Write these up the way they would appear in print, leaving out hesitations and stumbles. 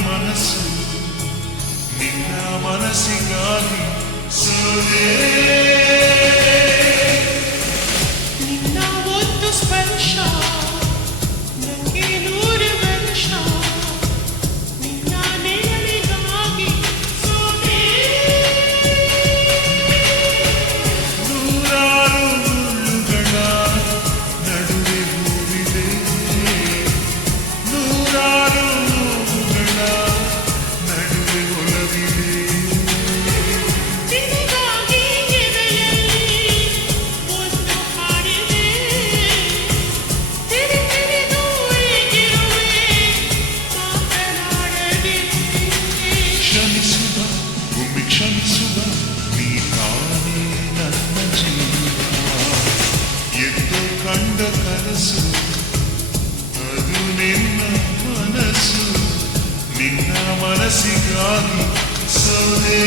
ಮನಸ್ಸು ನಿನ್ನ ಮನಸ್ಸಿಗಾಗಿ ಸೋದೆ ನಿನ್ನ ಒಂದು ಸ್ಪರ್ಶ ನನಗೆ 100 ವರ್ಷ ನಿನ್ನ ನೆರಳಿಗಾಗಿ ಸೋದೆ ನೂರಾರು ಮುಳ್ಳುಗಳ ನಡುವೆ ಹೂವಿದೆ ನೂರಾರು ನೋವುಗಳ ನಡುವೆ ಒಲವಿದೆ ನಿನಗಾಗಿ ಎದೆಯಲ್ಲಿ ಒಂದು ಹಾಡಿದೆ ತಿರುಗಿರಿದು ಈಗಿರುವೆ ಮಾತನಾಡದೆ ಕ್ಷಮಿಸುವ ಒಮ್ಮೆ ಕ್ಷಮಿಸುವ ನೀ ತಾನೇ ನನ್ನ ಜೀವ ಎದ್ದು ಕಂಡ ಕನಸು ಅದು ನಿನ್ನ ಮನಸ್ಸು ನಿನ್ನ ಮನಸ್ಸಿಗಾಗಿ ಸೋದೆ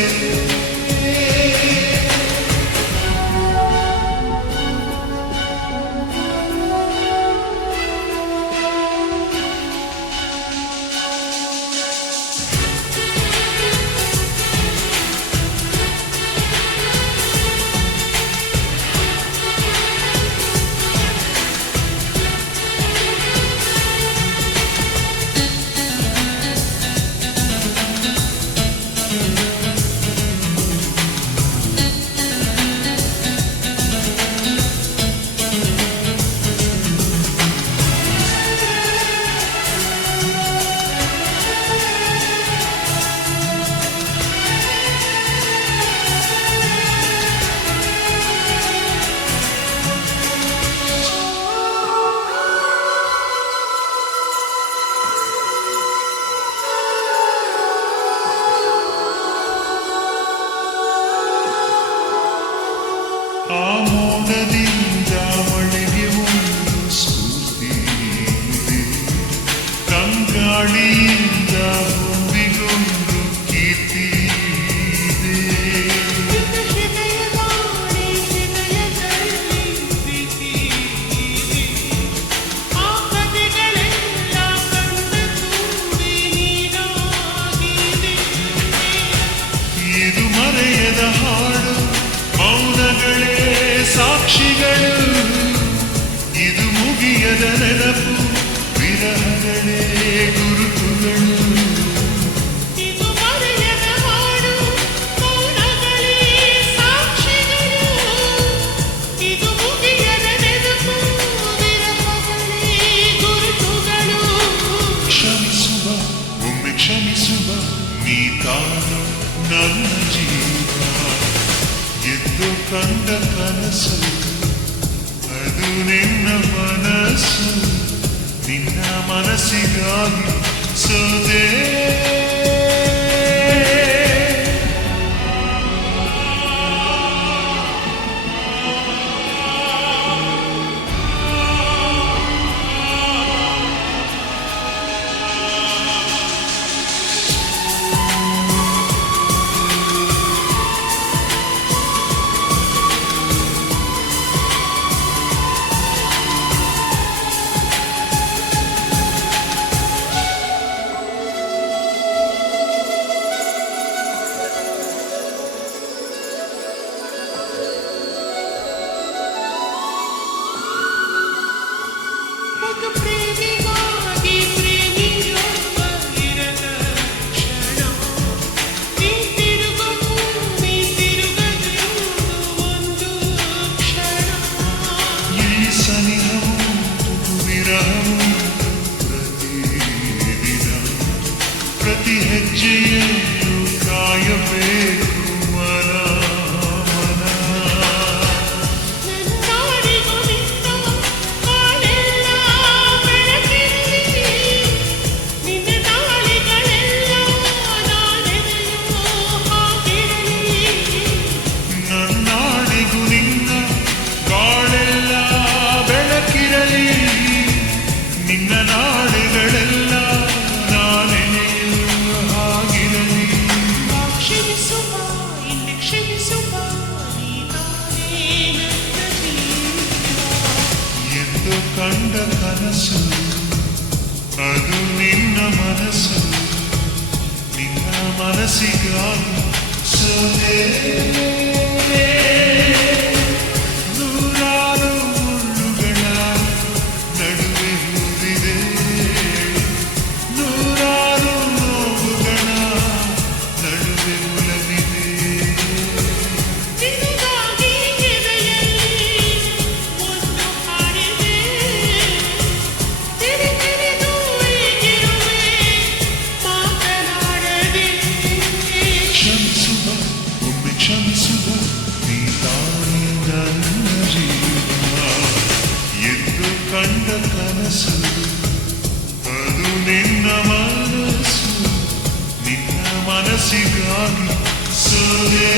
ಆ ಮೋಡದಿಂದ ಮಳೆಗೆ ಒಂದು ಸ್ಫೂರ್ತಿ ಇದೆ ಕಂಗಾಳಿಯಿಂದ ಹೂವಿಗೊಂದು ಕೀರ್ತಿ ಇದೆ ಹೃದಯವಾಣಿ ಹೃದಯದಲ್ಲಿ ಪ್ರೀತಿ ಇದೆ ಆ ಕಥೆಗಳೆಲ್ಲ ಕಂಡ ಕೂಡಿ ನೀನಾಗಿದೆ ಇದು ಮರೆಯದ ಹಾಡು ಮೌನಗಳೇ ಸಾಕ್ಷಿಗಳು ಇದು ಮುಗಿಯದ ನೆನಪು ವಿರಹಗಳೇ ಗುರುತುಗಳು ಇದು ಮರೆಯದ ಹಾಡು ಮೌನಗಳೇ ಸಾಕ್ಷಿಗಳು ಇದು ಮುಗಿಯದ ನೆನಪು ವಿರಹಗಳೇ ಗುರುತುಗಳು ಕ್ಷಮಿಸುವ ಒಮ್ಮೆ ಕ್ಷಮಿಸುವ ನೀ ತಾನು ನನ್ನ ಜೀವ ಎದ್ದು ಕಂಡ ಕನಸು ಅದು ನಿನ್ನ ಮನಸ್ಸು ನಿನ್ನ ಮನಸ್ಸಿಗಾಗಿ ಸೋದೆ ಒಂದು ಪ್ರೇಮಿಗಾಗಿ ಪ್ರೇಮಿಯೊಬ್ಬ ಇರದ ಕ್ಷಣ ನೀ ತಿರುಗದು ನೀ ತಿರುಗದೆಂದು ಒಂದು ಕ್ಷಣ ಈ ಸನಿಹವು ವಿರಹವು ಪ್ರತಿದಿನ ಪ್ರತಿ ಹೆಜ್ಜೆಯಲ್ಲೂ ಕಾಯಬೇಕು ಮನ ಮನ ನನ್ನಾಡಿಗೂ ನಿನ್ನ ಕಾಲೆಲ್ಲ ಬೆಳಕಿರಲಿ ನಿನ್ನ ನಾಳೆಗಳೆಲ್ಲ ನಾಳೆದೆಯೋ ಹಾಗಿರಲಿ ನನ್ನಾಡಿಗೂ ನಿನ್ನ ಕಾಳೆಲ್ಲ ಬೆಳಕಿರಲಿ ನಿನ್ನ ನಾಡುಗಳೆಲ್ಲ ನಾನೆನೆಯುವ ಹಾಗಿರಲಿ ಕ್ಷಮಿಸುವ ಮನಸ್ಸಿಗಾಗಿ ಸೋಲೆ ನೂರಾರು ಮುಳ್ಳುಗಳ ನಡುವೆ ಹೂವಿದೆ ನೂರಾರು ನೋವುಗಳ ನಡುವೆ ಉಲವಿದೆ ನಿನಗಾಗಿ ಎದೆಯಲ್ಲಿ ಒಂದು ಹಾಡಿದೆ ತಿರುಗಿರಿದು ಹೀಗಿರುವೆ ಮಾತನಾಡದೆ ಕ್ಷಮಿಸುವ ಒಮ್ಮೆ ಕ್ಷಮಿಸುವ ನೀ ತಾನೇ ನನ್ನ ಜೀವ ಎಂದು ಕಂಡ ಕನಸು ಅದು ನಿನ್ನ ಮನಸ್ಸು ನಿನ್ನ ಮನಸ್ಸಿಗಾಗಿ ಸೋಲೆ